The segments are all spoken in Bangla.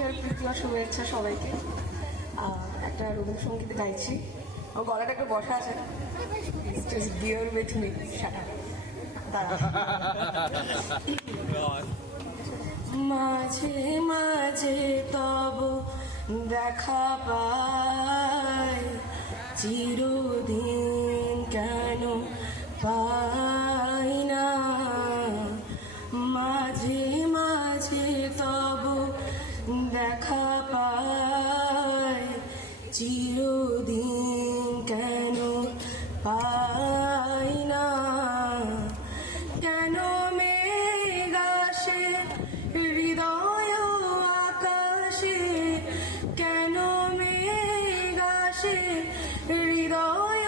নববর্ষের প্রীতি ও শুভেচ্ছা সবাইকে। একটা রবীন্দ্রসঙ্গীত গাইছি। আমার গলাটা একটু বসা আছে, বিয়ার উইথ মি। মাঝে মাঝে তব দেখা পাই, চিরদিন কেন পাই না। মাঝে মাঝে তব দেখা পাই, চিরদিন কেন পাই না। কেন মেঘ আসে হৃদয় আকাশে, কেন মেঘ আসে হৃদয়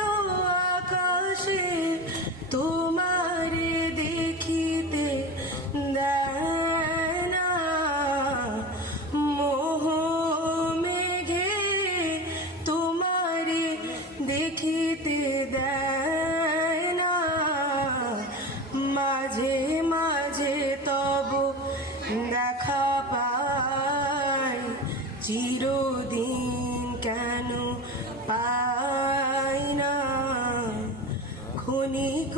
আকাশে, তোমারে দেখিতে দেয় না। মোহ মেঘে তোমারে দেখিতে দেয় না। মাঝে মাঝে তব দেখা পাই, চিরদিন কেন পাই না। ক্ষণিক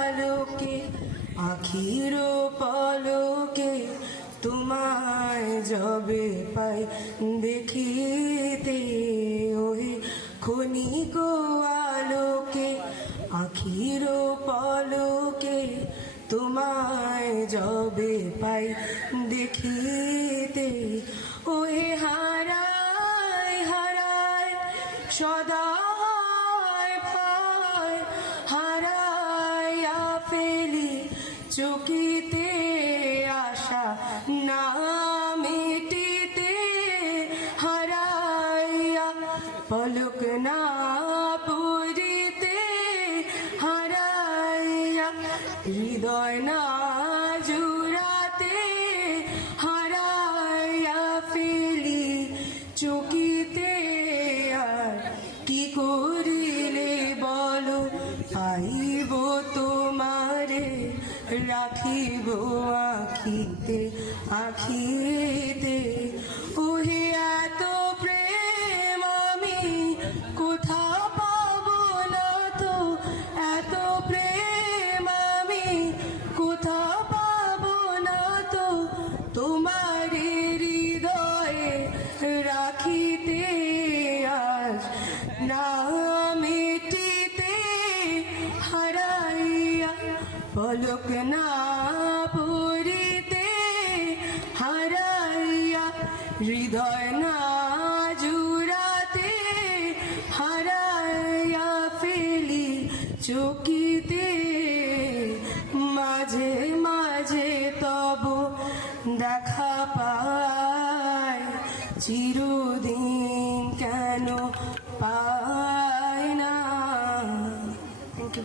আলোকে আখির পলকে, তোমায় যবে পাই দেখিতে। ওহে ক্ষণিক আলোকে আখির পলকে, তোমায় যবে পাই দেখিতে। ওহে হারায় হারায় সদা ভয়, হারাইয়া ফেলি চকিতে আশা না মিটিতে। হারাইয়া পলক না পুরিতে, হারাইয়া হৃদয় না জুড়াতে। হারাইয়া ফেলি চকিতে, আর কি করিলে বলো পাইব তোমারে। রাখিব আখিতে আখিতে। ওহে এত প্রেম আমি কোথা পাবো না তো, এত প্রেম আমি কোথা পাবো না তো। তোমারে হৃদয়ে রাখিতে আজ না মিটিতে। হারাইয়া পলক না পুরিতে, হারাইয়া হৃদয় না জুড়াতে। হারাইয়া ফেলি চকিতে। মাঝে মাঝে তব দেখা পাই, চিরদিন কেন পাই না। Thank you.